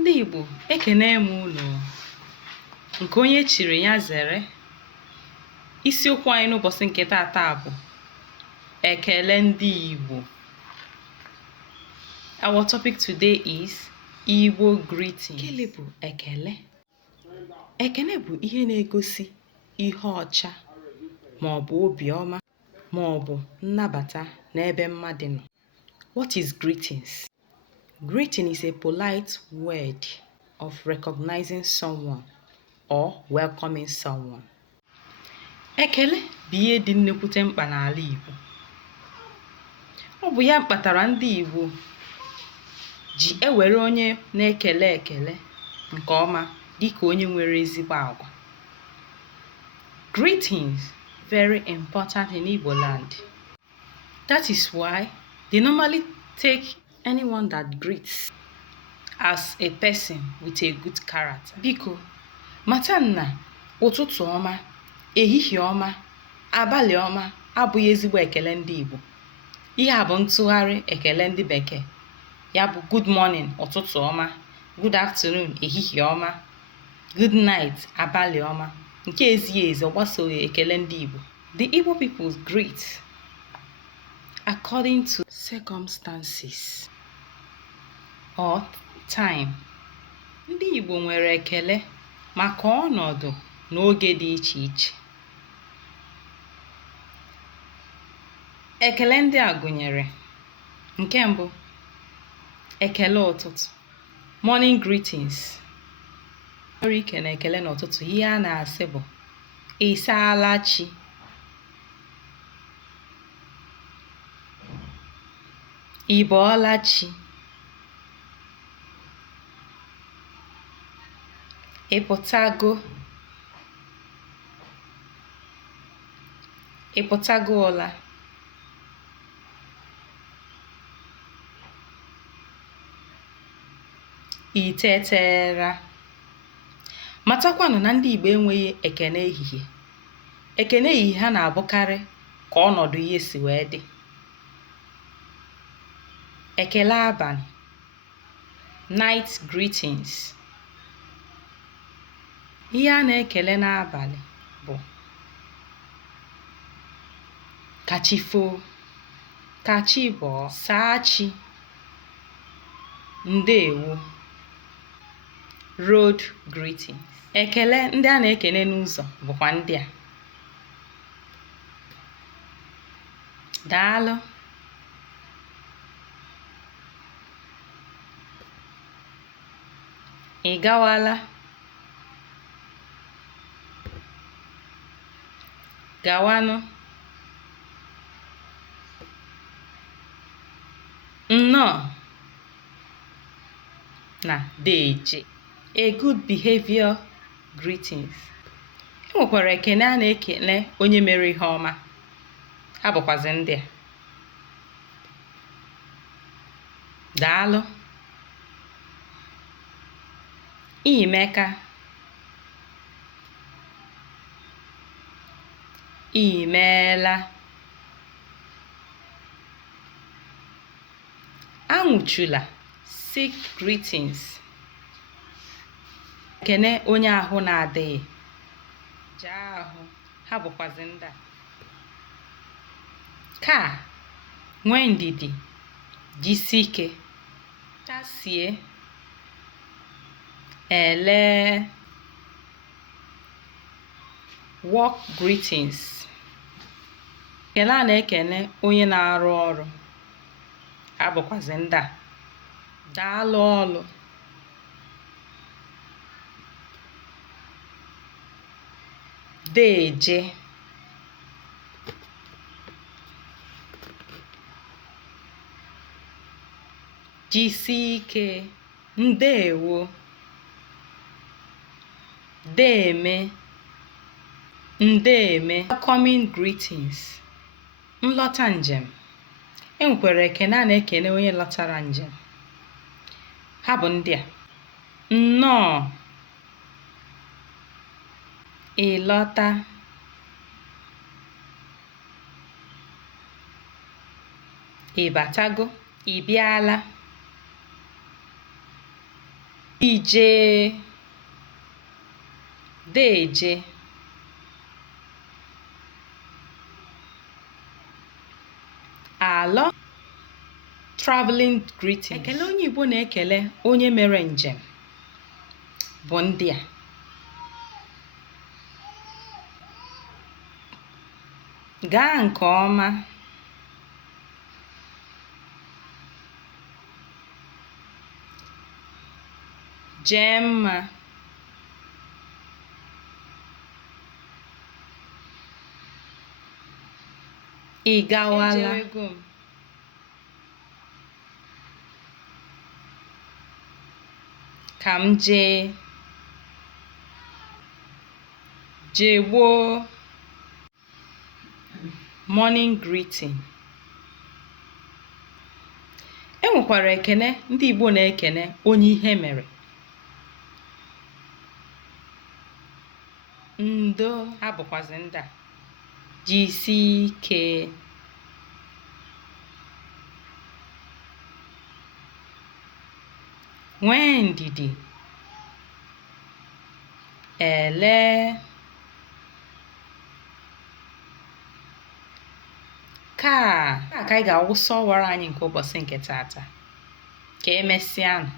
Ndị Igbo ekene m unu nke onye chiri ya zere. Isiokwu anyị n'ụbọchị nke taata bụ ekele ndị Igbo. Our topic today is Igbo greeting. Gịnị bụ ekele? Ekele bụ ihe na-egosi ihe ọcha ma ọ bụ obiọma ma ọ bụ nnabata n'ebe mmadụ nọ. What is greetings? Greeting is a polite word of recognizing someone or welcoming someone. Ekele bụ ihe dị nnekwute mkpa n'ala Igbo. Ọ bụ ya kpatara ndị Igbo ji ewere onye na-ekele ekele nke ọma dịka onye nwere ezigbo agwa. Greetings very important in Igbo land. That is why they normally take anyone that greets as a person with a good character. Biko, mata na ụtụtụ ọma, ehihie ọma, abalị ọma abụghị ezigbo ekele ndị Igbo. Ihe a bụ ntụgharị ekele ndị Bekee. Ya bụ good morning, ụtụtụ ọma, good afternoon, ehihie ọma, good night, abalị ọma. Nke ezighi ezi ọ gbasoghị ekele ndị Igbo. The Igbo people greet according to circumstances or time. Ndị Igbo nwere ekele maka ọnọdụ na oge dị iche iche. Ekele ndị a gụnyere: nke mbụ, ekele ụtụtụ, morning greetings. Nwere ike na ekele n'ụtụtụ ihe a na-asị bụ ị saala chi. Ị bọọla chi. Ị pụtago. Ị pụtago ọla. Ị tetera. Matakwanụ na ndị Igbo enweghị ekene ehihie. Ekene ehihie ha na-abụkarị ka ọnọdụ ihe si wee dị. Ekele abalị, night greetings. Ihe a na-ekele n'abalị bụ ka chi foo, ka chi bọọ, saa chi, ndeewo, road greetings. Ekele ndị a na-ekele n'ụzọ bụkwa ndị a: daalụ, ị gawala, gawanụ, nnọọ, na deeje. A good behavior greetings. E nwekwara ekele a na-ekele onye mere ihe ọma. Ha bụkwazi ndị a: daalụ, imeka, imeela, anwụchula, sick greetings. Ekene onye ahụ na-adịghị, jaa ahụ. Ha bụkwazi ndị a: ka, nwee ndidi, jisie ike, tasie, ele. Work greetings. Ekele a na-ekele onye na-arụ ọrụ. Ha bụkwazi ndị a: daalụ ọlụ, deeje, jisie ike, ndeewo, deeme, ndeeme. Welcoming greetings. Nlọta njem. E nwekwara ekele a na-ekele onye lọtara njem. Ha bụ ndị a: nnọọ, ị lọta, ị batago, ị bịala, ije, deje, alọ, traveling greetings. Ekele onye Igbo na-ekele onye mere njem bụ ndị a: gaa nke ọma, jee mma, ị gawala, ka m jee, jegboo, morning greeting. E nwekwara ekene ndị Igbo na-ekene onye ihe mere: ndo, ha bụkwazi ndị a: jisie ike, nwee ndidi, ele, ka anyị ga-awụsa ọwara anyị nke ụbọchị nke tata. Ka emesịanụ.